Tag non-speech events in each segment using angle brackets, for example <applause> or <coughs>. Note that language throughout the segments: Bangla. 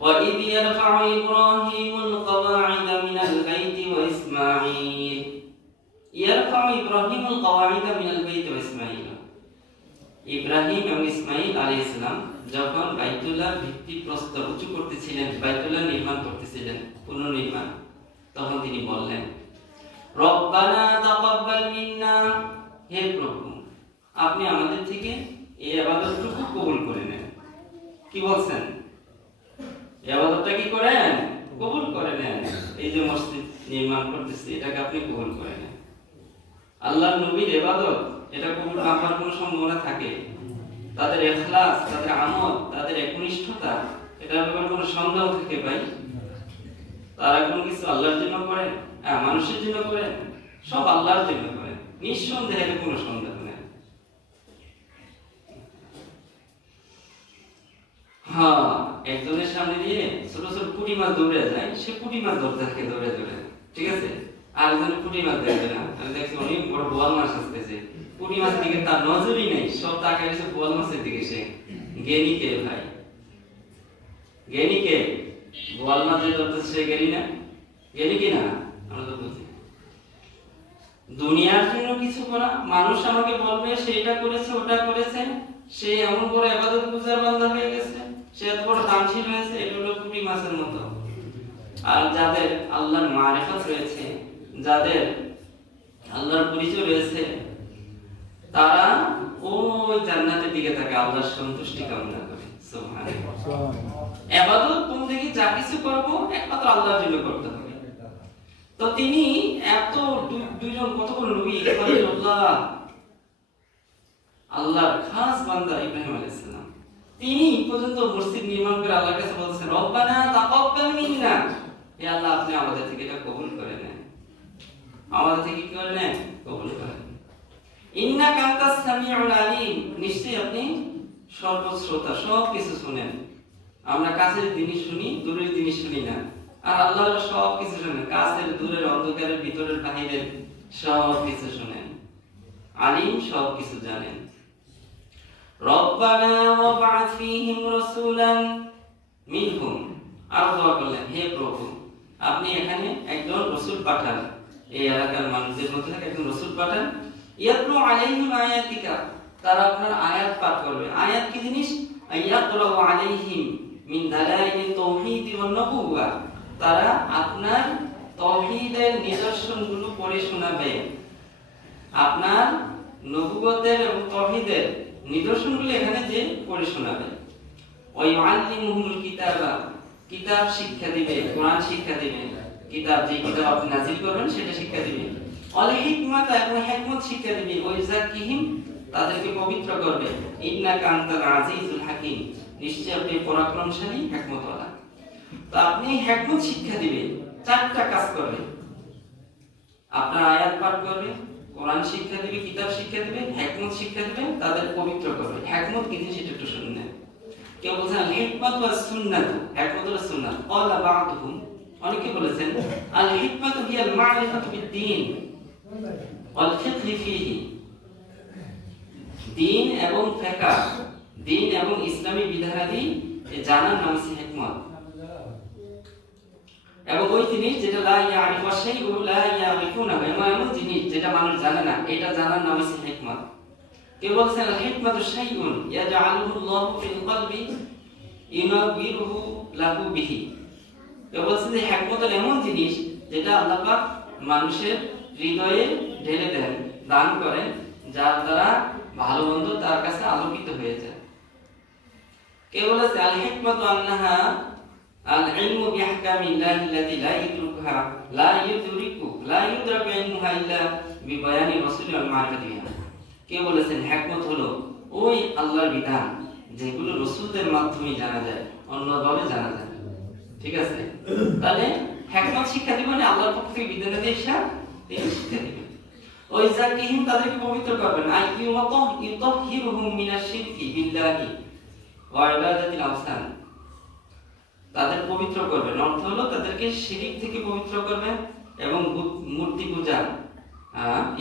وإذ يرفع إبراهيم القواعد من البيت وإسماعيل يرفع إبراهيم القواعد من البيت وإسماعيل ইব্রাহিম এবং ইসমাইল আলাইহিস সালাম যখন বাইতুল্লাহ ভিত্তি প্রস্তর উঁচু করতেছিলেন বাইতুল্লাহ নির্মাণ করতেছিলেন পুনর্নির্মাণ তখন তিনি বললেন রব্বানা তাকাব্বাল মিন্না হে প্রভু আপনি আমাদের থেকে এই আবাদতটুকু কবুল করে নেন কি বলছেন এই আবাদতটা কি করেন? কবুল করে নেন। এই যে মসজিদ নির্মাণ করতেছি, এটাকে আপনি কবুল করে নেন। আল্লাহ নবীর ইবাদত এটা কবুল না হওয়ার কোনো সম্ভাবনা থাকে। তাদের এখলাস, তাদের আমল, তাদের একনিষ্ঠতা, এটার ব্যাপারে কোনো সন্দেহ থাকে ভাই? তারা কোনো কিছু আল্লাহর জন্য করেন? হ্যাঁ মানুষের জন্য করেন? সব আল্লাহর জন্য করেন। নিঃসন্দেহে কোনো সন্দেহ নেই হ্যাঁ একজনের সামনে দিয়ে ছোট ছোট পুঁটি মাছ দৌড়ে যায়, সে পুঁটি মাছ ধরতে থাকে দৌড়ে দৌড়ে। ঠিক আছে? আর পুঁটি মাছ দেখবে না। আমি দেখছি অনেক বড় বোয়াল মাছ আসতেছে। পুঁটি মাছ দিকে তার নজরই নেই, সব তাকায় গেছে বোয়াল মাছের দিকে সে। জ্ঞানী কে ভাই? জ্ঞানী কে? ধরতেছে, সে জ্ঞানী না? জ্ঞানী কি না? আমরা তো বুঝি দুনিয়ার জন্য কিছু করা। মানুষ আমাকে বলবে, সে এটা করেছে, ওটা করেছে। সে এমন করে এবাদত পূজার বান্ধা হয়ে গেছে। সে এত বড় দানশীল মাসের মতো। আর যাদের আল্লাহর মারিফত রয়েছে, যাদের আল্লাহর পরিচয় রয়েছে, তারা ওই জান্নাতের দিকে আল্লাহর সন্তুষ্টি কামনা করে। এবাদত যা কিছু করব, একমাত্র আল্লাহর জন্য করতে হবে। তো তিনি এত দু- দুইজন কতগুলো নবী? আল্লাহর খাস বান্দা ইব্রাহিম আলাইহিস সালাম। তিনি পর্যন্ত মসজিদ নির্মাণ করে আল্লাহর কাছে বলছেন, রব্বানা তাকাব্বাল মিন্না। হে আল্লাহ, আপনি আমাদের থেকে এটা কবুল করে নেন। আমাদের থেকে কি করে নেন? কবুল করে নেন। ইন্নাকা আনতাস সামিউল আলিম। নিশ্চয়ই আপনি সর্বশ্রোতা সব কিছু শুনেন। আমরা কাছের জিনিস শুনি, দূরের জিনিস শুনি না। আর আল্লাহ সব কিছু শুনেন, কাছের, দূরের, অন্ধকারের, ভিতরের, বাহিরের সব কিছু শুনেন। আলিম সব কিছু জানেন। রব্বানা ওয়াবআথ ফীহিম রাসূলান মিনহুম। আর দোয়া করলেন, হে প্রভু, আপনি এখানে একজন রসূল পাঠান। এই এলাকার মানুষদের মধ্যে একজন রসূল পাঠান। ইয়াতলু আলাইহিম আয়াতিকা, তারা আপনার আয়াত পাঠ করবে। আয়াত কি জিনিস? ইয়াতলু আলাইহিম মিন দালাইলি তাওহীদ ওয়ান নবুওয়া, তারা আপনার তাওহীদের নিদর্শনগুলো পড়ে শোনাবে। আপনার নবুয়তের এবং তাওহীদের নিদর্শনগুলো এখানে যে পড়ে শোনাবে। কিতাবা, কিতাব শিক্ষা দিবে, কোরআন শিক্ষা দিবে, কিতাব যে কিতাব আপনি নাজিল করবেন সেটা শিক্ষা দিবে। এবং শিক্ষা দিবে তাদেরকে পবিত্র করবে। আজিজুল হাকিম নিশ্চয় আপনি পরাক্রমশালী তো আপনি শিক্ষা দিবে, চারটা কাজ করবে। আপনার আয়াত পাঠ করবে কোরআন শিক্ষা দিবে, কিতাব শিক্ষা দিবে হিকমত শিক্ষা দিবে, তাদের পবিত্র করবে। হিকমত কি জিনিস একটু শুনে কেউ বলছেন হিকমত ওয়াস সুন্নাত হিকমত ওয়াস সুন্নাত। ক্বালা বা'দুহুম, অনেকে বলেছেন আল হিকমত হিয়া আল মা'রিফাতু বিদ-দীন ওয়াল ফিকহ ফীহি দিন এবং ফিকহ দিন এবং ইসলামী বিধানাদি জানার নাম হচ্ছে হিকমত এবং ওই জিনিস যেটা লা ইয়ারিফু শাইউ লা ইয়ারিফুনা এমন এমন জিনিস যেটা মানুষ জানে না, এটা জানার নাম হচ্ছে হিকমত। কেউ বলছেন আল হিকমাতু শাইউন, ইয়াজআলুহু ফিল কলবি ইউনাবিরুহু লাহু বিহি। কেউ বলছেন যে হিকমত এমন জিনিস যেটা আল্লাহ পাক মানুষের হৃদয়ে ঢেলে দেন, দান করেন, যার দ্বারা ভালো মন্দ তার কাছে আলোকিত হয়ে যায়। কেউ বলেছে আল হিকমাতু আন্নাহা ইলমু বিআহকামিল্লাহি আল্লাতী লা ইউদরিকুহা লা ইউদরিকু লা ইউদরাকু ইলমুহা ইল্লা বিবায়ানি রাসূলি ওয়াল মারিফাতি বিহা কেউ বলেছেন? হিকমত হলো, ওই আল্লাহর বিধান যেগুলো রসূলদের মাধ্যমে জানা যায়, অন্যভাবে জানা যায়। ঠিক আছে? তাহলে হিকমত শিক্ষা দিবেন আল্লাহর পক্ষ থেকে বিধান দিয়ে শিক্ষা দিবেন। ওই জাকিহিম তাদেরকে পবিত্র করবেন। আই ইউমাত ইউতাহিরুহুম মিনাশ শিরকি বিল্লাহি ওয়া ইবাদাতিল আওসান। তাদের পবিত্র করবেন। অর্থ হলো তাদেরকে শিরিক থেকে পবিত্র করবেন এবং মূর্তি পূজা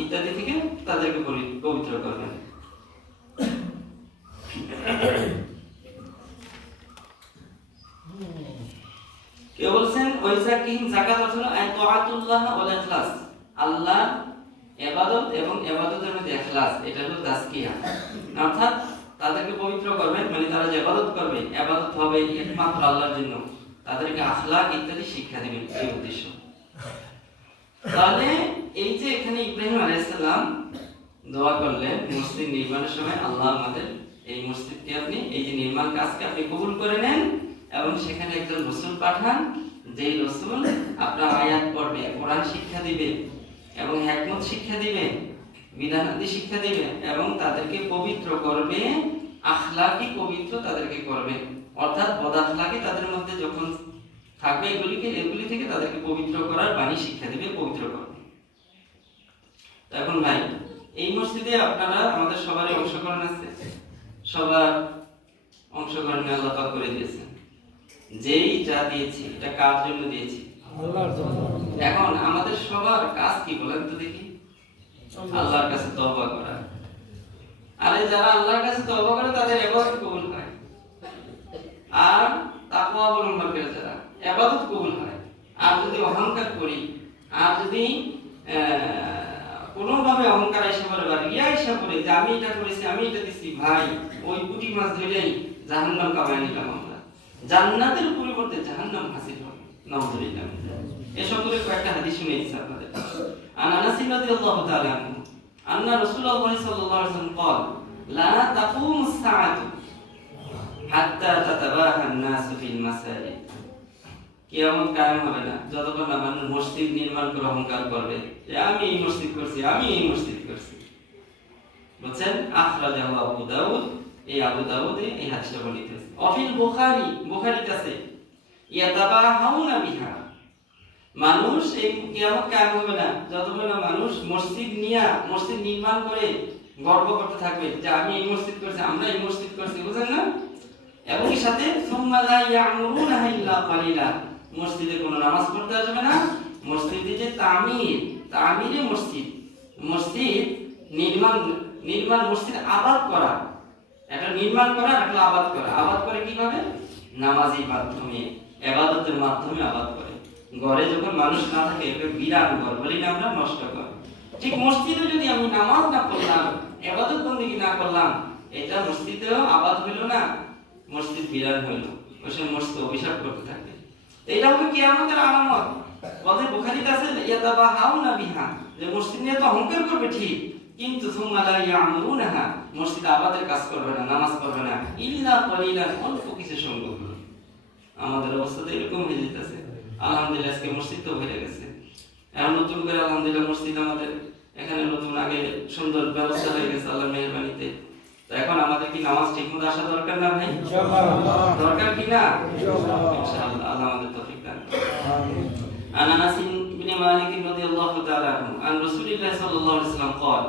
ইত্যাদি থেকে তাদেরকে পবিত্র করবেন। কে বলছেন? ওয়াইজাকিহিম যাকাত অর্থ হলো তাআতুল্লাহ আল্লাহ ইবাদত এবং ইবাদতের মধ্যে ইখলাস। এটা হলো তাজকিয়া। অর্থাৎ তাদেরকে পবিত্র করবেন মানে তারা যে ইবাদত করবে, ইবাদত হবে একমাত্র আল্লাহর জন্য। তাদেরকে আখলাক ইত্যাদি শিক্ষা দিবেন, এই উদ্দেশ্য। তাহলে এই যে এখানে ইব্রাহিম আলাইসাল্লাম দোয়া করলেন, মসজিদ নির্মাণের সময় আল্লাহ আমাদের এই মসজিদকে আপনি, এই যে নির্মাণ কাজকে আপনি কবুল করে নেন এবং সেখানে একজন রসুল পাঠান, যেই রসুল আপনার আয়াত পড়বে, কোরআন শিক্ষা দিবে এবং হ্যাকমত শিক্ষা দিবে। বিধানাদি শিক্ষা দিবে এবং তাদেরকে পবিত্র করবে আখলাকি পবিত্র তাদেরকে করবে। অর্থাৎ বদাখলাকি তাদের মধ্যে যখন থাকবে এগুলিকে এগুলি থেকে তাদেরকে পবিত্র করার বাণী শিক্ষা দিবে পবিত্র করবে। এখন ভাই এই মসজিদে আপনারা আমাদের সবারই অংশগ্রহণ আছে। সবার অংশগ্রহণ আল্লাহ পাক করে দিয়েছেন। যেই যা দিয়েছি এটা কার জন্য দিয়েছি? এখন আমাদের সবার কাজ কি বলেন তো দেখি। আল্লাহর কাছে তওবা করা। আরে যারা আল্লাহর কাছে তওবা করে, তাদের ইবাদত কবুল হয়। আর তাকওয়া অবলম্বন করে যারা ইবাদত কবুল হয়। আর যদি অহংকার করি, আর যদি কোনোভাবে অহংকার এসে পড়ে বা রিয়া এসে পড়ে যে আমি এটা করেছি, আমি এটা দিছি, ভাই, ওই পুটি মাছ ধরেই জাহান্নাম কামাই নিলাম আমরা। জান্নাতের পরিবর্তে জাহান্নাম হাসিল হবে। নাউজুবিল্লাহ। এ সম্পর্কে কয়েকটা হাদিস শুনে দিচ্ছি আপনাদের আন আনাস রাদিয়াল্লাহু তাআলা আনহু আন্না রাসূলুল্লাহ সাল্লাল্লাহু আলাইহি ওয়াসাল্লাম قال لا تقوم الساعة حتى تتباهى الناس في المساجد কিয়ামত কায়েম হবে না যতক্ষণ না মানুষ মসজিদ নির্মাণ করে অহংকার করবে যে আমি এই মসজিদ করছি আমি এই মসজিদ করছি বুঝছেন আখরাজাহু আবু দাউদ এই আবু দাউদে এই হাদিসটা বর্ণিত হয়েছে অফিল বুখারী বুখারীতে আছে ইয়াতাবাহাউনা বিহা মানুষ এই কিয়ামত কায়েম হবে না? যতক্ষণ না মানুষ মসজিদ নিয়া মসজিদ নির্মাণ করে গর্ব করতে থাকবে যে আমি এই মসজিদ করছি, আমরা এই মসজিদ করছি, বুঝেন না? এবং সাথে মসজিদে কোনো নামাজ পড়তে আসবে না। মসজিদে যে তামির, তামিরে মসজিদ মসজিদ নির্মাণ নির্মাণ মসজিদ আবাদ করা। একটা নির্মাণ করা একটা আবাদ করা। আবাদ করে কীভাবে? নামাজের মাধ্যমে, এবাদতের মাধ্যমে আবাদ করে। ঘরে যখন মানুষ না থাকে বিরান ঘর বলি না আমরা, নষ্ট কর ঠিক মসজিদে যদি আমি নামাজ না পড়লাম, এবাদত বন্দিগি না করলাম, এটা মসজিদেও আবাদ হইল না, মসজিদ বিরান হইল। মসজিদ অভিশাপ করতে থাকবে এটা হবে কিয়ামতের আলামত। বলে আছে হাউনা বিহা। যে মসজিদ নিয়ে তো অহংকার করবে, ঠিক। কিন্তু মসজিদ আবাদের কাজ করবে না, নামাজ পড়বে না। ইল্লা কলিলান অল্প কিছু সংখ্যক আমাদের অবস্থা তো এরকম হয়ে যেতেছে। আলহামদুলিল্লাহ আজকে মসজিদ তো হয়ে গেছে এখন নতুন করে আলহামদুলিল্লাহ মসজিদ আমাদের এখানে নতুন আগে সুন্দর ব্যবস্থা হয়ে গেছে আল্লাহর মেহরবানিতে তো এখন আমাদের কি নামাজ ঠিক মতো আসা দরকার না ভাই ইনশাআল্লাহ দরকার কি না ইনশাআল্লাহ। ইনশাআল্লাহ আল্লাহ আমাদের তৌফিক দান করুন। আমিন عن انس بن مالك رضي الله تعالى عنه عن رسول الله صلى الله عليه وسلم قال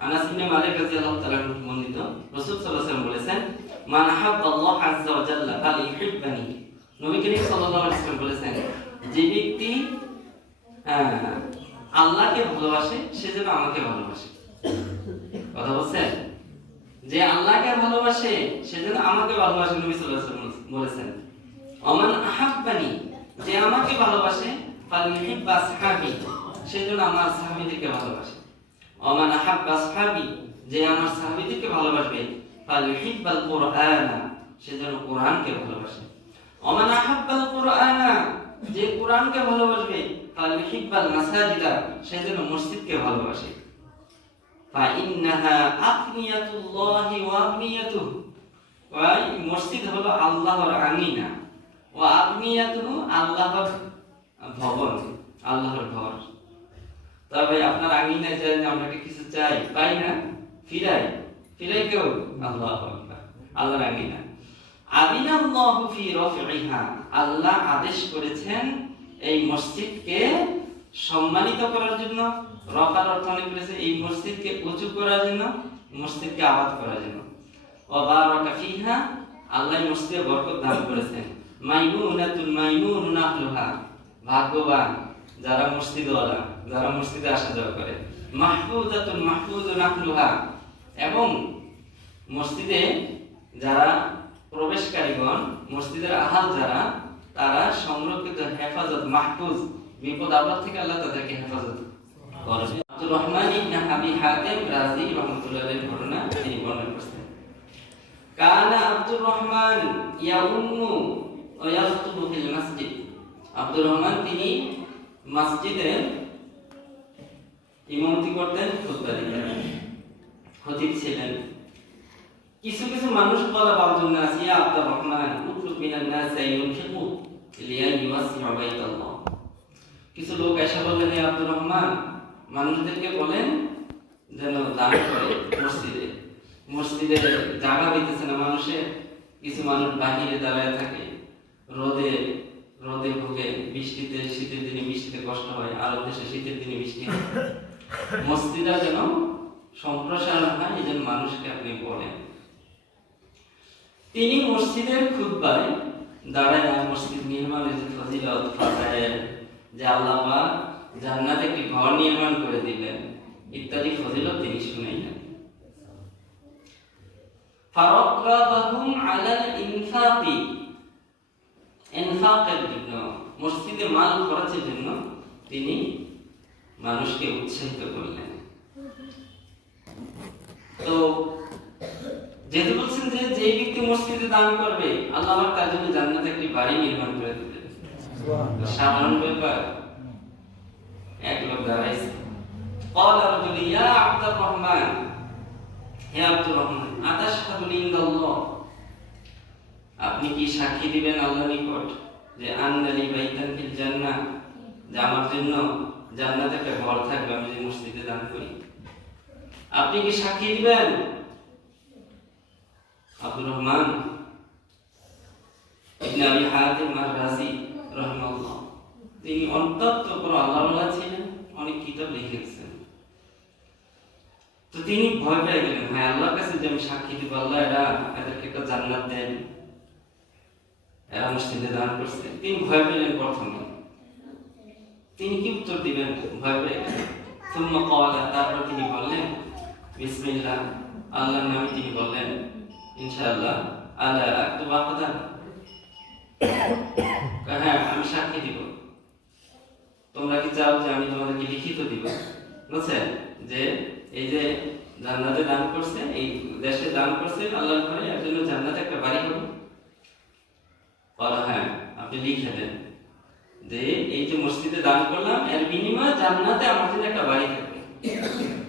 আনাস ইবনে মালিক রাদিয়াল্লাহু তাআলা আনহু বর্ণিত রাসূল সাল্লাল্লাহু আলাইহি ওয়াসাল্লাম বলেছেন মান হাব্বা আল্লাহ আযজা ওয়া জাল্লা ফালিহিব্বানি নবী করিম সাল্লাল্লাহু আলাইহি বলেছেন, যে ব্যক্তি আল্লাহকে ভালোবাসে, সে যেন আমাকে ভালোবাসে। কথা বলছেন? যে আল্লাহকে ভালোবাসে, সে যেন আমাকে ভালোবাসে, নবী সাল্লাল্লাহু আলাইহি বলেছেন। অমান আহাব্বানি, যে আমাকে ভালোবাসে ফালিহিব্বা সে যেন আমার সাহাবীদেরকে ভালোবাসে। অমান আহাব্বা সাহাবি যে আমার সাহাবীদেরকে ভালোবাসবে কুরআনা, সে যেন কোরআনকে ভালোবাসে। অমান আহাব্বাল কুরআনা, যে ভালোবাসবে মাসাজিদা সে যেন মসজিদকে ভালোবাসে। আফনিয়াতুল্লাহি ওয়া আফনিয়াতুহু ওই মসজিদ হলো আল্লাহর আফনিয়াতুহু আল্লাহর ভবন, আল্লাহর ঘর। তবে আপনার আঙিনায় যাই না আমরা কিছু চাই পাই না? ফিরাই ফিরাই কেউ আল্লাহ আল্লাহর আঙিনা। আদিনাল্লাহু ফি রাফিহা আল্লাহ আদেশ করেছেন এই মসজিদকে সম্মানিত করার জন্য রফার অর্থ অনেক করেছে, এই মসজিদকে উঁচু করার জন্য মসজিদকে আবাদ করার জন্য। ওবারাকা ফিহা, আল্লাহ মসজিদে বরকত দান করেছেন। মাইমুনাতুল মাইমুনুন আহলুহা ভাগ্যবান যারা মসজিদওয়ালা, যারা মসজিদে আসা যাওয়া করে। মাহফুজাতুল মাহফুজুন আহলুহা এবং মসজিদে যারা প্রবেশকারীগণ, মসজিদের আহাল যারা, তারা সংরক্ষিত হেফাজত, মাহফুজ বিপদ আপদ থেকে আল্লাহ তাদেরকে হেফাজত আব্দুর রহমান ইবনে হাতেম রাজি ঘটনা তিনি বর্ণনা কানা আব্দুর রহমান ফিল আব্দুর রহমান তিনি মসজিদে ইমামতি করতেন, খুতবা দিতেন। খতিব ছিলেন। কিছু কিছু মানুষ বলা বাবজুন নাস ইয়া আব্দুর রহমান উতলুব মিনান নাস ইউনফিকু লিয়া ইউসিউ বাইতাল্লাহ। কিছু লোক এসে বললেন হে আব্দুর রহমান, মানুষদেরকে বলেন যেন দান করে মসজিদে। মসজিদে জায়গা হইতেছে না মানুষের কিছু মানুষ বাহিরে দাঁড়ায় থাকে। রোদে রোদে ভোগে বৃষ্টিতে, শীতের দিনে বৃষ্টিতে কষ্ট হয়, আরব দেশে শীতের দিনে বৃষ্টি হয়। মসজিদটা যেন সম্প্রসারণ হয়, এই মানুষকে আপনি বলেন। তিনি মসজিদের খুতবায় দাঁড়ায় মসজিদ নির্মাণের যে ফজিলত ফাজাইল যে আল্লাহ পাক জান্নাতে একটি ঘর নির্মাণ করে দিলেন, ইত্যাদি ফজিলত তিনি শুনাইলেন। ফারাকাবাহুম আলাল ইনফাকি, ইনফাকের জন্য, মসজিদে মাল খরচের জন্য তিনি মানুষকে উৎসাহিত করলেন। তো যেহেতু বলছেন যে যে ব্যক্তি মসজিদে দান করবে আল্লাহ পাক তার জন্য জান্নাতে একটি বাড়ি নির্মাণ করে দিবেন সাধারণ ব্যাপার এক লোক দাঁড়াইছে قال رجل يا عبد الرحمن হে আব্দুর রহমান আতাশহাদু ইনদাল্লাহ আপনি কি সাক্ষী দিবেন আল্লাহর নিকট যে আন্নালি বাইতান ফিল জান্নাহ যে আমার জন্য জান্নাতে একটা ঘর থাকবে আমি যদি মসজিদে দান করি আপনি কি সাক্ষী দিবেন আব্দুর রহমান তিনি ছিলেন, অনেক কিতাব লিখেছেন। তো তিনি ভয় পেয়ে গেলেন হ্যাঁ আল্লাহর কাছে যে আমি সাক্ষী দিব, আল্লাহ এরা এদেরকে একটা জান্নাত দেন, এরা দান করছে। তিনি ভয় পেলেন প্রথমে। তিনি কি উত্তর দিবেন? ভয় পেয়ে গেলেন। তারপর তিনি বললেন, বিসমিল্লাহ, আল্লাহর নামে তিনি বললেন ইনশাআল্লাহ। আলা আক্তু বাকাদান <coughs> হ্যাঁ আমি সাক্ষী দিব। তোমরা কি চাও যে আমি তোমাদেরকে লিখিত দিব? বুঝছেন? যে এই যে জান্নাতে দান করছে, এই দেশে দান করছে আল্লাহর ঘরে, এর জন্য জান্নাতে একটা বাড়ি হবে বলা হ্যাঁ আপনি লিখে দেন। যে এই যে মসজিদে দান করলাম, এর বিনিময়ে জান্নাতে আমার জন্য একটা বাড়ি থাকবে।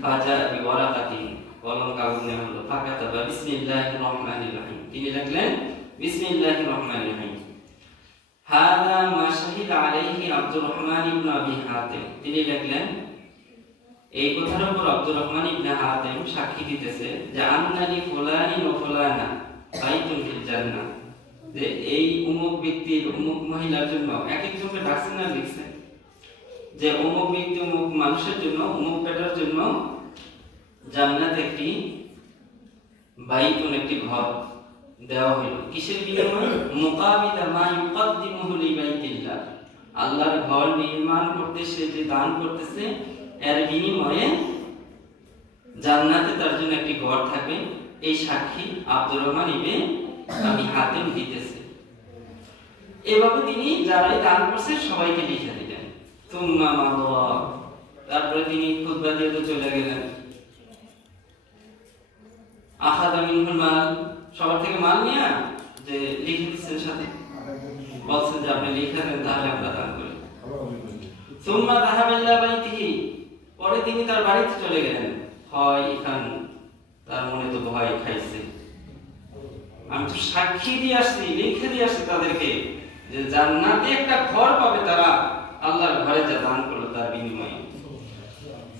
ফাজা বিওয়ারাকাতি কলম কাগজ নেওয়া হলো ফাঁকা বা বিসমিল্লাহির রহমানির রহিম তিনি লিখলেন? বিসমিল্লাহির রহমানির রহিম হাদা মা শাহিদ আলাইহি আব্দুর রহমান ইবনে আবি হাতিম। তিনি লিখলেন, এই কথার উপর আব্দুর রহমান ইবনে হাতিম সাক্ষী দিতেছে যে আন্নালি ফুলানি ও ফুলানা বাইতুন ফিল জান্নাহ। যে, এই উমুক ব্যক্তির, উমুক মহিলার জন্য এক একজনকে ডাকছেন আর লিখছেন যে অমুক ব্যক্তি অমুক মানুষের জন্য অমুক বেটার জন্য জান্নাত একটি বাইতুন একটি ঘর দেওয়া হইল। কিসের বিনিময়ে? মা আল্লাহর ঘর নির্মাণ করতে, সে যে দান করতেছে, এর বিনিময়ে জান্নাতে তার জন্য একটি ঘর থাকবে। এই সাক্ষী আব্দুর রহমান ইবে আমি হাতেম দিতেছে। এভাবে তিনি যারাই দান করছে, সবাইকে লিখে দিলেন তুম্মা মাদওয়া তারপরে তিনি খুতবা দিয়ে চলে গেলেন। আখাদা মিনহুল মাল। সবার থেকে মাল নিয়ে যে লিখে দিচ্ছেন সাথে। বলছেন যে আপনি লিখে দেন, তাহলে আমরা দান করি। সুম্মা যাহাবা বাইতিহি। পরে তিনি তার বাড়িতে চলে গেলেন। হয় এখান, তার মনে তো ভয় খাইছে। আমি তো সাক্ষী দিয়ে আসছি, লিখে দিয়ে আসছি তাদেরকে, যে জান্নাতে একটা ঘর পাবে তারা। আল্লাহর ঘরে যা দান করল তার বিনিময়ে।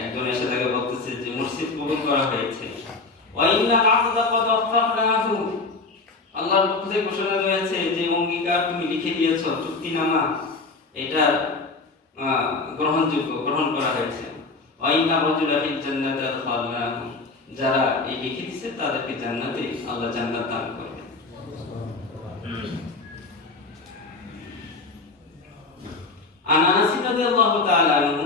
একজন এসে তাকে বলতেছে যে, মসজিদ কবুল করা হয়েছে। আল্লাহর পক্ষ থেকে ঘোষণা রয়েছে যে, অঙ্গীকার তুমি লিখে দিয়েছ চুক্তিনামা এটা গ্রহণযোগ্য, গ্রহণ করা হয়েছে। ওয়াইনা রজুলাহি জান্নাতাল যারা এই লিখে দিছে তাদেরকে জান্নাতে আল্লাহ জান্নাত দান করবে। আনাসি রাদিয়াল্লাহু তাআলা আনহু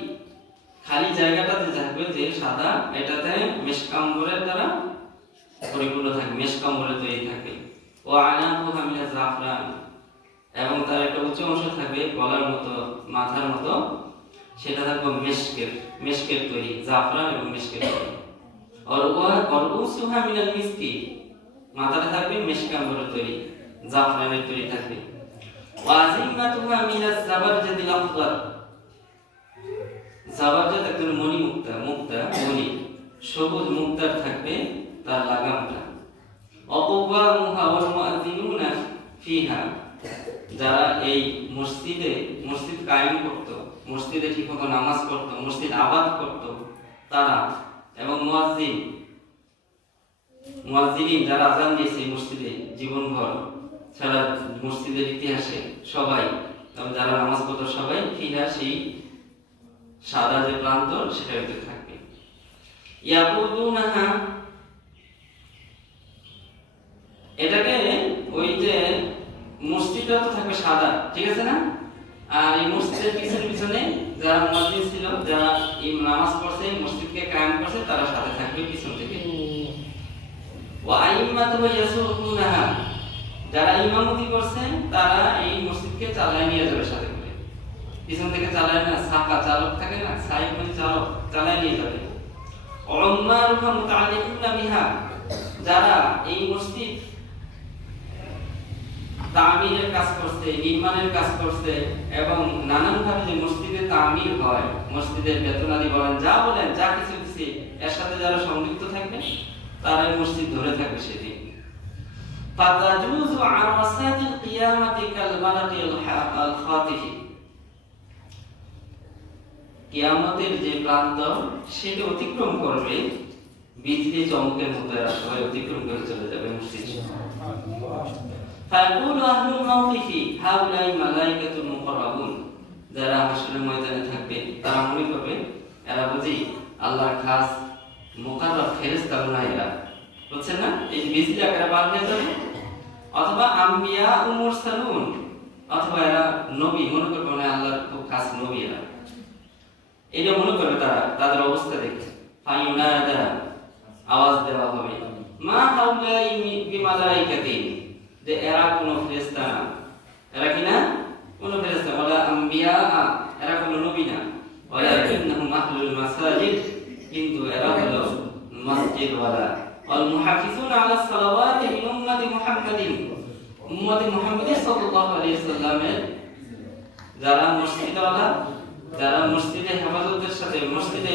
খালি জায়গাটাতে থাকবে যে সাদা, এটাতে মেশকাম্বরের দ্বারা পরিপূর্ণ থাকে মেশকাম্বরে তৈরি থাকে। ও আনাহু হামিলা জাফরান। এবং তার একটা উচ্চ অংশ থাকবে গলার মতো, মাথার মতো। সেটা থাকবে মেশকের মেশকের তৈরি, জাফরান এবং মেশকের তৈরি। আর ওয়া করবুসুহা মিনাল মিসকি। মাথাটা থাকবে তৈরি, জাফরানের তৈরি থাকবে। ওয়াজিমাতুহা জাবারজাদিল আফদার জাবারজাদ একজন মণি মুক্তা মুক্তা, মণি। সবুজ মুক্তার থাকবে তার লাগামটা। ফিহা। যারা এই মসজিদে, মসজিদ কায়েম করত, মসজিদে ঠিকমতো নামাজ পড়তো, মসজিদ আবাদ করত, তারা এবং মুয়াজ্জিন, মুয়াজ্জিনিন যারা আজান দিয়েছে মসজিদে জীবনভর, সারা মসজিদের ইতিহাসে সবাই যারা নামাজ পড়তো সবাই ফিহা সেই সাদা যে প্রান্তর সেটার ভিতরে থাকবে। এটাকে ওই যে মসজিদটা তো থাকবে সাদা, ঠিক আছে না? আর এই মসজিদের পিছনে পিছনে যারা মুয়াজ্জিন ছিল, যারা এই নামাজ পড়ছে, মসজিদকে কায়েম করছে, তারা সাথে থাকবে পিছন থেকে। যারা ইমামতি করছে, তারা এই মসজিদকে চালায় নিয়ে যাবে সাথে পিছন থেকে চালায় না সাকা চালক থাকে না মানে চালক চালায় নিয়ে যাবে। যারা এই মসজিদ তামিরের কাজ করছে, নির্মাণের কাজ করছে এবং নানান ভাবে যে মসজিদে তামির হয়, মসজিদের বেতনাদি বলেন, যা বলেন, যা কিছু কিছু এর সাথে যারা সংযুক্ত থাকবে, তারা মসজিদ ধরে থাকবে সেদিন। আরাসাতিল কিয়ামাতি কাল মালাকিল খাতিফি কিয়ামতের যে প্রান্ত সেটা অতিক্রম করবে বিজলি চমকের মতো এরা সবাই অতিক্রম করে চলে যাবে ফায়াকুল আহলুল মাওকিফি হাউলাই মালাইকাতুল মুকাররাবুন। যারা ময়দানে থাকবে, তারা মনে করবে, এরা বুঝি আল্লাহর খাস মুকাররব ফেরেশতা না এরা। বুঝছেন না? এই বিজলি আকারে যাবে। অথবা আম্বিয়া অথবা এরা নবী, মনে করবে মানে আল্লাহর খুব খাস নবী এরা। এটা মনে করবে তারা, তাদের অবস্থা দেখে আওয়াজ দেওয়া হবে। মা হাউলাই যে এরা কোনো ফেরেশতা না। এরা কি না? কোনো আম্বিয়া, এরা কোনো নবী না। ওয়ালাকিন্নাহুম মাসাজিদ। ওয়ালা যারা মসজিদে হেফাজতের সাথে, মসজিদে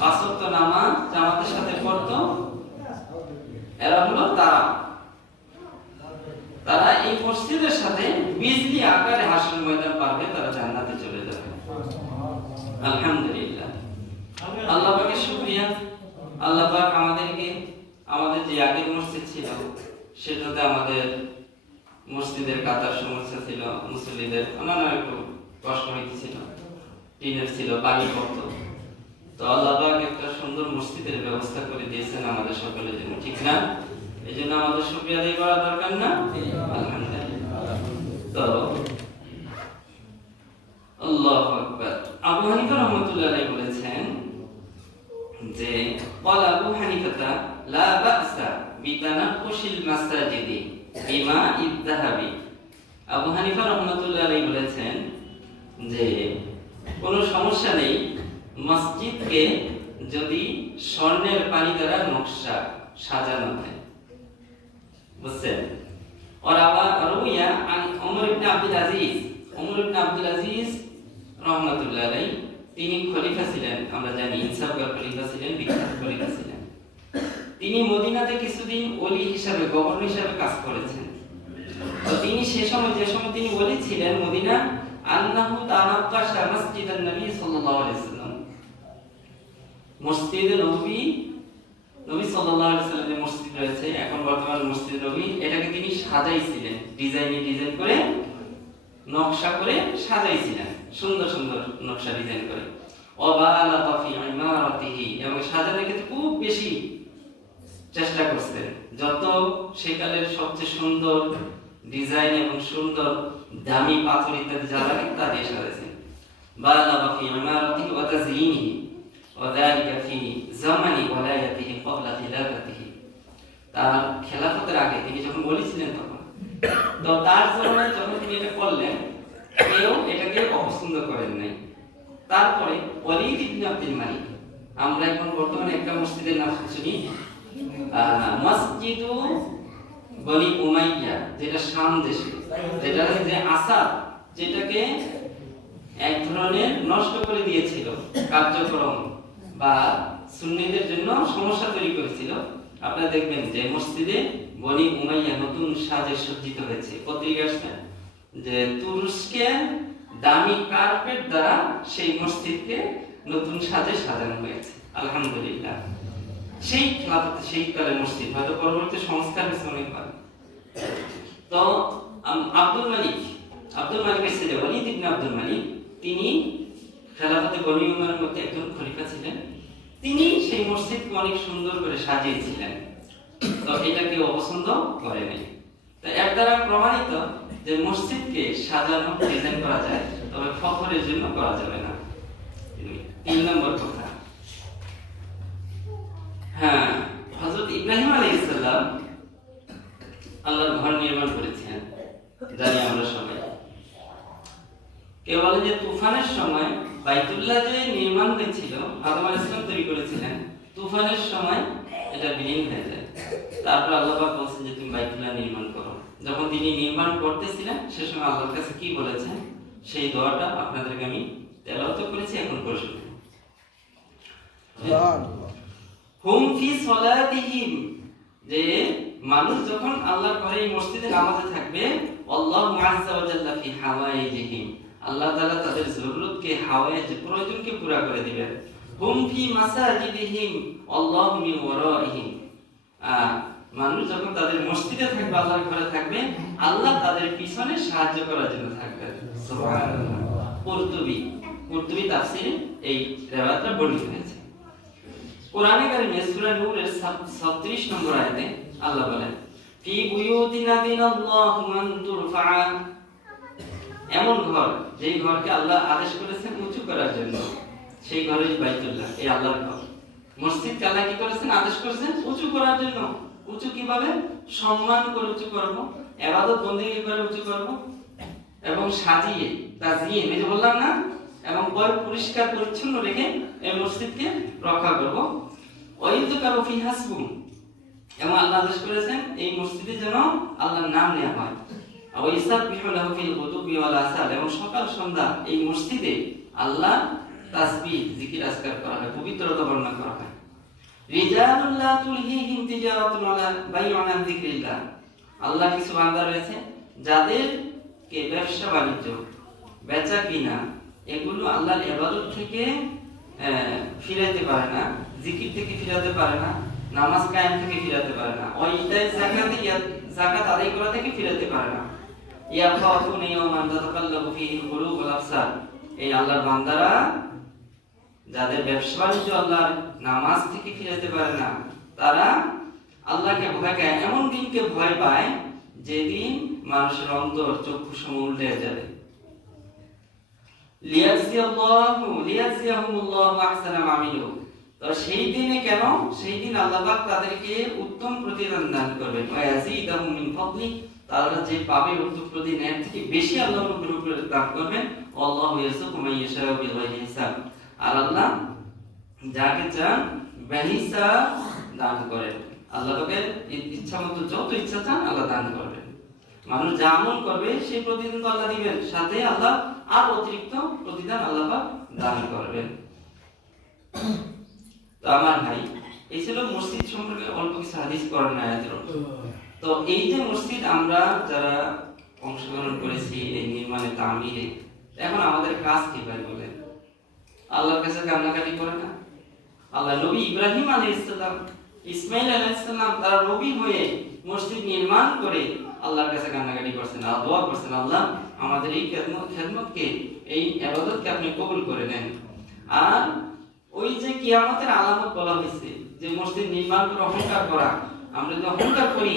ওয়াক্ত নামাজ জামাতের সাথে পড়তো, এরা হলো তারা। তারা এই মসজিদের সাথে বিজলি আকারে হাসন ময়দান পারবে তারা জান্নাতে চলে যাবে আলহামদুলিল্লাহ। আল্লাহ পাকের শুকরিয়া। আল্লাহ পাক আমাদেরকে, আমাদের যে আগের মসজিদ ছিল, সেটাতে আমাদের মসজিদের কাতার সমস্যা ছিল, মুসল্লিদের অন্যান্য একটু কষ্ট হইতেছিল। টিনের ছিল পানি পড়তো তো আল্লাহ পাক একটা সুন্দর মসজিদের ব্যবস্থা করে দিয়েছেন আমাদের সকলের জন্য ঠিক না এই জন্য আমাদের শুক্রিয়া আদায় করা দরকার না আলহামদুলিল্লাহ তো আল্লাহু আকবার আবু হানিফা রাহমাতুল্লাহ আলাইহি বলেছেন যে قال আবু হানিফা লা বাসা বিতানাকুশিল মাসাজিদি বিমা ইদ্দাহাবি আবু হানিফা রাহমাতুল্লাহ আলাইহি বলেছেন যে কোনো সমস্যা নেই। মসজিদকে যদি স্বর্ণের পানি দ্বারা নকশা সাজানো হয়। বুঝছেন? और আবার রুইয়া আন ওমর ইবনে আব্দুল আজিজ। ওমর ইবনে আব্দুল আজিজ রহমাতুল্লাহ আলাইহি, তিনি খলিফা ছিলেন, আমরা জানি ইনসাফগার খলিফা ছিলেন, বিখ্যাত খলিফা ছিলেন। তিনি মদিনাতে কিছুদিন ওলি হিসাবে, গভর্নর হিসাবে কাজ করেছেন। তো তিনি সে সময়, যে সময় তিনি ওলি ছিলেন মদিনা আন্নাহু তানাক্কাশা মসজিদান নবী সাল্লাল্লাহু আলাইহি সাল্লাম মসজিদে নবী নবী সাল্লাল্লাহু আলাইহি সাল্লামের যে মসজিদ রয়েছে। এখন বর্তমান মসজিদ নবী, এটাকে তিনি সাজাইছিলেন। ডিজাইনে ডিজাইন করে, নকশা করে সাজাইছিলেন। সুন্দর সুন্দর নকশা ডিজাইন করে। অবালাগা ফি ইমারাতিহি, এবং সাজানোর ক্ষেত্রে খুব বেশি চেষ্টা করছেন। যত সেকালের সবচেয়ে সুন্দর ডিজাইন এবং সুন্দর দামি পাথর ইত্যাদি যা লাগে তা দিয়ে সাজাইছেন বালাগা ফি ইমারাতিহি ওয়া তাজয়িনিহি وذلك في زمن ولايته قبل خلافته তার খেলাফতের আগে তিনি যখন বলেছিলেন তখন তো তার জমানায় যখন তিনি এটা করলেন কেউ এটাকে অপছন্দ করেন নাই তারপরে ওয়ালিদ ইবনে আব্দুল মালিক আমরা এখন বর্তমানে একটা মসজিদের নাম শুনি আহ, মসজিদু বনি উমাইয়া যেটা শাম দেশে যেটা যে আসাদ, যেটাকে এক ধরনের নষ্ট করে দিয়েছিল, কার্যক্রম বা সুন্নিদের জন্য সমস্যা তৈরি করেছিল। আপনারা দেখবেন যে মসজিদে বনি উমাইয়া নতুন সাজে সজ্জিত হয়েছে। পত্রিকা আসছে যে তুরস্কে দামি কার্পেট দ্বারা সেই মসজিদকে নতুন সাজে সাজানো হয়েছে। আলহামদুলিল্লাহ। সেই খেলাফতে, সেই কালের মসজিদ, হয়তো পরবর্তী সংস্কার হয়েছে অনেকবার। তো আব্দুল মালিক, আব্দুল মালিকের ছেলে ওয়ালিদ ইবনে আব্দুল মালিক। তিনি খেলাফতে বনি উমারের মধ্যে একজন খলিফা ছিলেন। তিনি সেই মসজিদকে অনেক সুন্দর করে সাজিয়েছিলেন। তো এটা কেউ অপছন্দ করেনি তো এর দ্বারা প্রমাণিত যে মসজিদকে সাজানো, ডিজাইন করা যায়, তবে ফখরের জন্য করা যাবে না। তিন নম্বর কথা। হ্যাঁ হজরত ইব্রাহিম আলাইহিস সালাম আল্লাহর ঘর নির্মাণ করেছেন। জানি আমরা সবাই কেউ বলে যে তুফানের সময় বাইতুল্লাহ যে নির্মাণ হয়েছিল আদম আলাইহিস সালাম তৈরি করেছিলেন তুফানের সময় এটা বিলীন হয়ে যায়। তারপর আল্লাহ বলছেন যে তুমি বাইতুল্লাহ নির্মাণ করো। যখন তিনি নির্মাণ করতেছিলেন সে সময় আল্লাহর কাছে কি বলেছেন? সেই দোয়াটা আপনাদেরকে আমি তেলাওয়াত করেছি এখন করে শুনুন হুম ফি সলাতিহিম যে মানুষ যখন আল্লাহর ঘরে এই মসজিদে নামাজে থাকবে আল্লাহু আযজা তাদের জরুরতকে, হাওয়াইজ প্রয়োজনকে পুরা করে দিবেন। হুম ফি মাসাজিদিহিম, আল্লাহু মিন ওয়ারাইহিম। মানুষ যখন তাদের মসজিদে থাকবে, আল্লাহর ঘরে থাকবে, আল্লাহ তাদের পিছনে সাহায্য করার জন্য থাকবেন। সুবহানাল্লাহ। কুরতুবী কুরতুবী তাফসীরে এই রিওয়ায়াতটা বর্ণিত হয়েছে। কোরআনে কারিমে সূরা নূরের 36 নম্বর আয়াতে আল্লাহ বলেন ফি বুয়ুতিন মান এমন ঘর, যেই ঘরকে আল্লাহ আদেশ করেছেন উঁচু করার জন্য। সেই বাইতুল্লাহ, এই আল্লাহর ঘর। মসজিদকে আল্লাহ কি করেছেন? আদেশ করেছেন উঁচু করার জন্য। উঁচু কীভাবে? সম্মান করে উঁচু করব, এবাদত বন্দেগী করে উঁচু করব, এবং সাজিয়ে, তাজিয়ে, এই যে বললাম না? এবং পর পরিষ্কার পরিচ্ছন্ন রেখে এই মসজিদকে রক্ষা করব। ওয়াইযকারু ফি হাসবুম এবং আল্লাহ আদেশ করেছেন এই মসজিদে যেন আল্লাহর নাম নেওয়া হয়। এবং সকাল সন্ধ্যা এই মসজিদে আল্লাহ জিকির, আজকার করা হয়, পবিত্রতা বর্ণনা করা হয়। তুলহিহিম তিজারাতুন ওয়ালা বাইউন আন যিকরিল্লাহ। আল্লাহ কিছু বান্দা রয়েছে, যাদেরকে ব্যবসা বাণিজ্য, বেচা কিনা, এগুলো আল্লাহর ইবাদত থেকে ফিরাতে পারে না, জিকির থেকে ফিরাতে পারে না। নামাজ কায়েম থেকে ফিরাতে পারে না। ওই ইতাই যাকাতে যাকাত আদায় করা থেকে ফিরাতে পারে না। ইয়া ইয়াখাফুন ইয়াওমান তাতাকাল্লাবু ফীহি ওয়াল আবসার এই আল্লাহর বান্দারা যাদের ব্যবসা বাণিজ্য আল্লাহর নামাজ থেকে ফিরাতে পারে না, তারা আল্লাহকে ভয় পায় এমন দিনকে ভয় পায় যেদিন মানুষের অন্তর চক্ষু সময় উল্টে যাবে। লিয়াজিয়াল্লাহু লিয়াজিয়াহুমুল্লাহু আহসানা মা আমিলু সেই দিনে কেন? সেই দিন আল্লাহ তাদেরকে উত্তম প্রতিদান দান করবেন। ওয়া ইয়াজিদাহুম মিন ফাদলি, তারা যে পাবে উত্তম প্রতিদান, এর থেকে বেশি আল্লাহর উপর দান করবেন। আল্লাহু ইয়ারযুকু মান হিসাব। আর আল্লাহ যাকে চান বেহিসা দান করেন। আল্লাহ তোকে ইচ্ছা মতো যত ইচ্ছা চান আল্লাহ দান করবেন। মানুষ যা আমল করবে, সেই প্রতিদিন তো আল্লাহ দিবেন। সাথে আল্লাহ আর অতিরিক্ত প্রতিদান আল্লাহ দান করবেন। আমার ভাই, এই ছিল মসজিদ সম্পর্কে অল্প কিছু হাদিস করেন আয়াতের তো এই যে মসজিদ আমরা যারা অংশগ্রহণ করেছি, এই নির্মাণে তামিরে এখন আমাদের কাজ কি ভাই বলেন? আল্লাহর কাছে কান্নাকাটি করে না? আল্লাহ নবী ইব্রাহিম আলাইহিসসালাম ইসমাইল আলাইহিসসালাম তারা নবী হয়ে মসজিদ নির্মাণ করে আল্লাহর কাছে কান্নাকাটি করছেন আর দোয়া করছেন, আল্লাহ আমাদের এই খেদমত খেদমতকে, এই ইবাদতকে আপনি কবুল করে নেন। আর ওই যে কিয়ামতের আলামত বলা হয়েছে, যে মসজিদ নির্মাণ করে অহংকার করা, আমরা যদি অহংকার করি,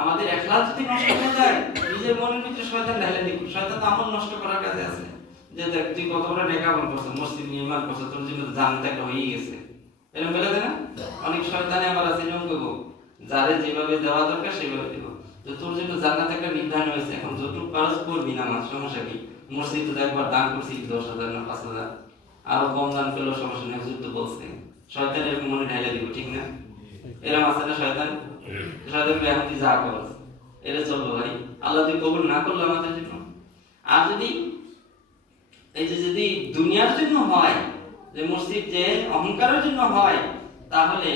আমাদের এখলাস যদি নষ্ট হয়ে যায়, নিজের মনের ভিতরে শয়তান ঢেলে দিব। শয়তান তো আমল নষ্ট করার কাছে আছে। যে দেখ, তুই কত বড় নেক আমল করছ, মসজিদ নির্মাণ করছ, তোর জন্য জানতে একটা হয়েই গেছে। এরকম বলে দেয় না? অনেক শয়তানে আবার আছে, এরকম করব। যারে যেভাবে দেওয়া দরকার, সেভাবে দেবো। তো তোর জন্য জান্নাত একটা নির্ধারণ হয়েছে, এখন যতটুকু পারস করবি না আমার সমস্যা কি? মসজিদ তো একবার দান করছি, দশ হাজার না পাঁচ হাজার। আরও কম দান করলেও সমস্যা নেই হুজুর তো বলছে। শয়তান এরকম মনে ঢাইলে দিব, ঠিক না? এরকম আছে না শয়তান? শয়তান এখন তুই যা করস এটা চলবো ভাই। আল্লাহ তুই কবুল না করল আমাদের জন্য। আর যদি এই যে যদি দুনিয়ার জন্য হয়, যে মসজিদ যে অহংকারের জন্য হয়, তাহলে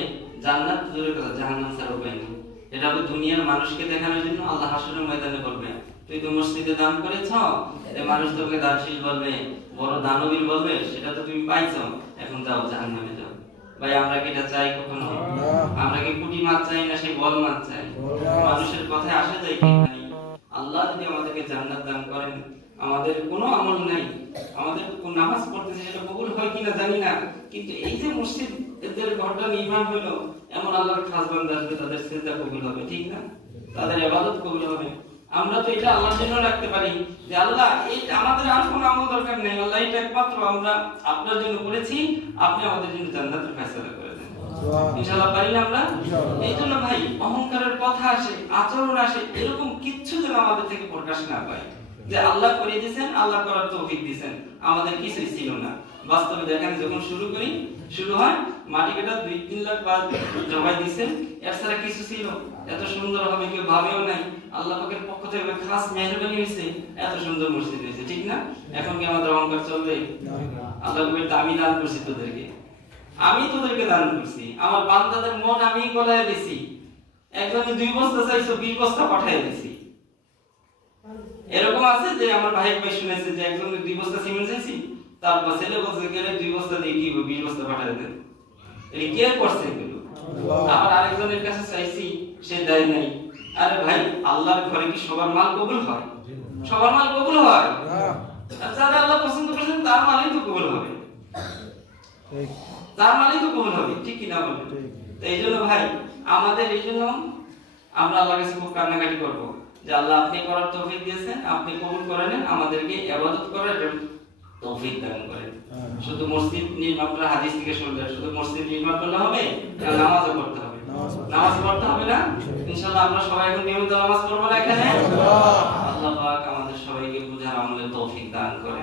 জান্নাত দূরের কথা, জাহান্নাম ছাড়া উপায় নেই এটা দুনিয়ার মানুষকে দেখানোর জন্য আল্লাহ হাসরের ময়দানে বলবে। তুই তো মসজিদে দান করেছ এ মানুষ তোকে দানশীল বলবে বড় দানবীর বলবে সেটা তো তুমি পাইছো এখন যাও জাহান্নামে যাও। ভাই আমরা কি এটা চাই কখনো? না। আমরা কি কুটি মাছ চাই না সেই বল মাছ চাই? মানুষের কথায় আসে যায় কি ভাই আল্লাহ যদি আমাদেরকে জান্নাত দান করেন আমাদের কোনো আমল নাই। আমাদের কোন নামাজ পড়তেছে সেটা কবুল হয় কিনা জানি না। কিন্তু এই যে মসজিদ এদের ঘরটা নির্মাণ হলো এমন আল্লাহর খাস বান্দা আসবে তাদের চিন্তা কবুল হবে ঠিক না? তাদের ইবাদত কবুল হবে। আমরা তো এটা আল্লাহর জন্য রাখতে পারি। যে আল্লাহ এই আমাদের আর কোনো আমল দরকার নেই। আল্লাহ এটা একমাত্র আমরা আপনার জন্য করেছি আপনি আমাদের জন্য জান্নাতের ফয়সালা করে দেন। ইনশাআল্লাহ। পারি না আমরা। এই জন্য ভাই অহংকারের কথা আসে আচরণ আসে এরকম কিচ্ছু যেন আমাদের থেকে প্রকাশ না পায়। যে আল্লাহ করে দিয়েছেন আল্লাহ করার তৌফিক দিয়েছেন। আমাদের কিছুই ছিল না। বাস্তবে দেখেন, যখন শুরু করি, শুরু হয়, মাটি কাটা দুই, তিন লাখ বা জবাই দিয়েছেন এর ছাড়া কিছু ছিল। এত সুন্দর হবে, কেউ ভাবেও নাই। আল্লাহ পাকের পক্ষ থেকে খাস মেহরবানি হয়েছে। এত সুন্দর মসজিদ হয়েছে, ঠিক না? এখন কি আমাদের অহংকার চলবে? আল্লাহ বলতে আমি দান করছি তোদেরকে। আমি তোদেরকে দান করছি। আমার বান্দাদের মন আমি গলায় দিছি। একজনে দুই বস্তা চাইছো, বিশ বস্তা পাঠাই দিছি। এরকম আছে যে আমার ভাই ভাই শুনেছে যে একজন দুই বস্তা সিমেন্ট চাইছি? তারপর বলছে গেলে দুই বস্তা দিয়ে কি হবে? বিশ বস্তা পাঠাই দেন এটা কে করছে এগুলো? আবার আরেকজনের কাছে চাইছি সে দেয় নাই। আরে ভাই আল্লাহর ঘরে কি সবার মাল কবুল হয়? সবার মাল কবুল হয়? যারা আল্লাহ পছন্দ করেছেন তার মালই তো কবুল হবে। তার মানেই তো কবুল হবে ঠিক কিনা। তো এই জন্য ভাই আমাদের এই জন্য আমরা আল্লাহর কাছে খুব কান্নাকাটি করব যে আল্লাহ আপনি করার তৌফিক দিয়েছেন আপনি কবুল করে নেন আমাদেরকে ইবাদত করার তৌফিক দান করেন। হ্যাঁ। শুধু মসজিদ নির্মাণ করা হাদিস থেকে শুনলে শুধু মসজিদ নির্মাণ করলে হবে না নামাজও পড়তে হবে? নামাজ পড়তে হবে। না? ইনশাআল্লাহ আমরা সবাই এখন নিয়মিত নামাজ পড়ব না এখানে? আল্লাহ পাক আমাদের সবাইকে বুঝার আমলে তৌফিক দান করেন।